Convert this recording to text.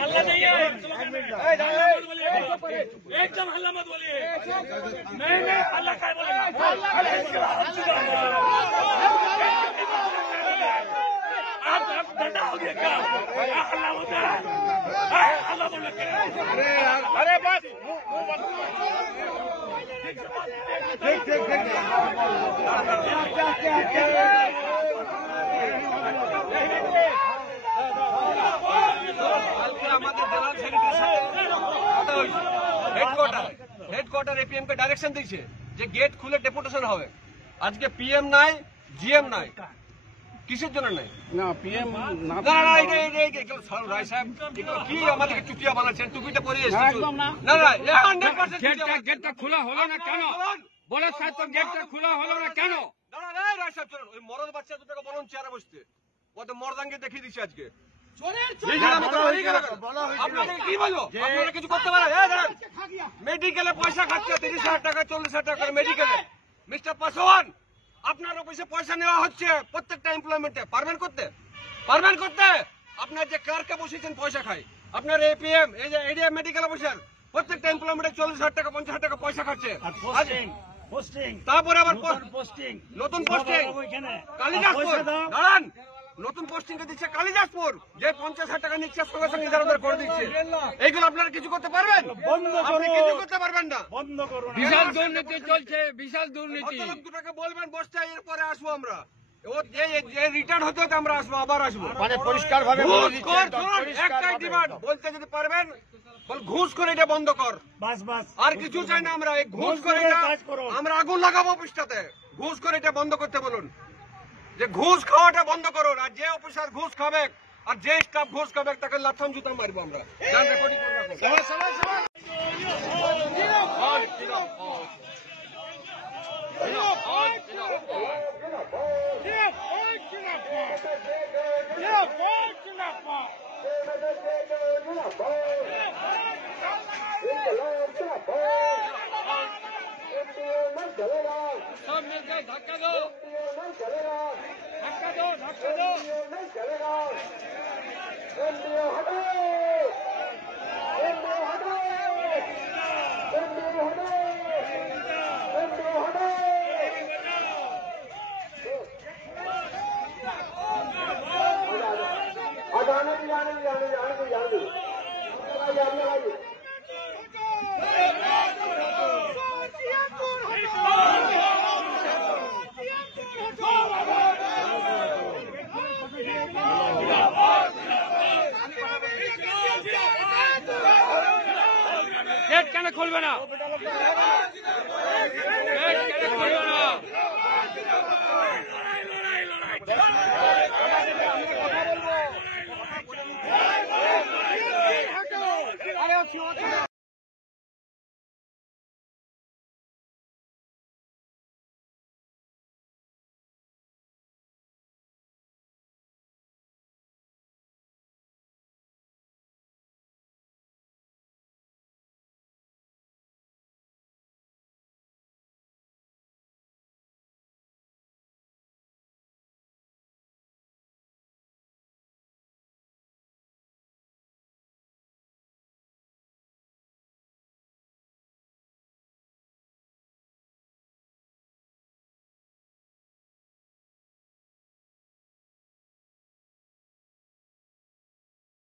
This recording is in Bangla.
हल्ला नहीं है, एकदम हल्ला मत बोलिए। नहीं हल्ला क्या बोलेगा? आप डंडा हो गया क्या? हल्ला होता है, हल्ला बोले क्या? अरे बस ठीक হেডকোয়ার্টার এপিএম কে ডাইরেকশন দিয়েছে যে গেট খুলে ডেপুটেশন হবে। আজকে পিএম নাই, জিএম নাই, কিসের জন্য নাই? না পিএম রায় সাহেব কি আমাদেরকে চুতিয়া বানাচ্ছেন? টুপিটা পরে এসেছি না, 100% গেটটা খোলা হলো না কেন? বলে সাহেব তো গেটটা খোলা হলো না কেন? রায় সাহেব চলুন, ওই মরদ বাচ্চা দুটোকে বলুন চেয়ারে বসতে, ওদের মর্দাঙ্গে দেখিয়ে দিচ্ছে আজকে। কি বলবো? আপনারা কিছু করতে পারেন? মেডিকেলে পয়সা খাচ্ছে 30,000 টাকা 40,000 টাকা মেডিকেলে। মিস্টার পাসওয়ান, আপনার অফিসে পয়সা নেওয়া হচ্ছে প্রত্যেকটা এমপ্লয়মেন্টে। পারবেন করতে? আপনার যে ক্লার্কে বসেছেন পয়সা খায়, আপনার এপিএম এই যে এডিএম মেডিকেল অফিসার প্রত্যেকটা এমপ্লয়মেন্টে 40,000 টাকা 50,000 টাকা পয়সা খাচ্ছে। তারপরে আবার নতুন পোস্টিং কালিদাসপুর, দাঁড়ান, নতুন পোস্টিং দিচ্ছে কালিদাসপুর, যে 50,000 টাকা নিচ্ছে সঙ্গে সঙ্গে ইধার করে দিচ্ছে। এইগুলো আপনারা কিছু করতে পারবেন? আপনি কিছু করতে পারবেন না। বন্ধ করুন, বিশাল দুর্নীতি চলছে, বিশাল দুর্নীতি। দুটাকে বলবেন বসতে, এরপরে আসবো আমরা। রিটার্ন হতে হতে আমরা আসবো, আবার আসবো। মানে পরিষ্কার ভাবে একটাই ডিমান্ড, বলতে যদি পারবেন ঘুষ করে এটা বন্ধ কর, আর কিছু চাই না আমরা। এই ঘুষ করে আমরা আগুন লাগাবো অফিসটাতে। ঘুষ করে এটা বন্ধ করতে বলুন, যে ঘুষ খাওয়াটা বন্ধ করুন। আর যে অফিসার ঘুষ খাবে আর যে স্টাফ ঘুষ খাবে তাকে লাথম জুতা মারবো আমরা। सब मिल गए, धक्का दो, धक्का दो, धक्का दो। गेट क्या खोलबे ना?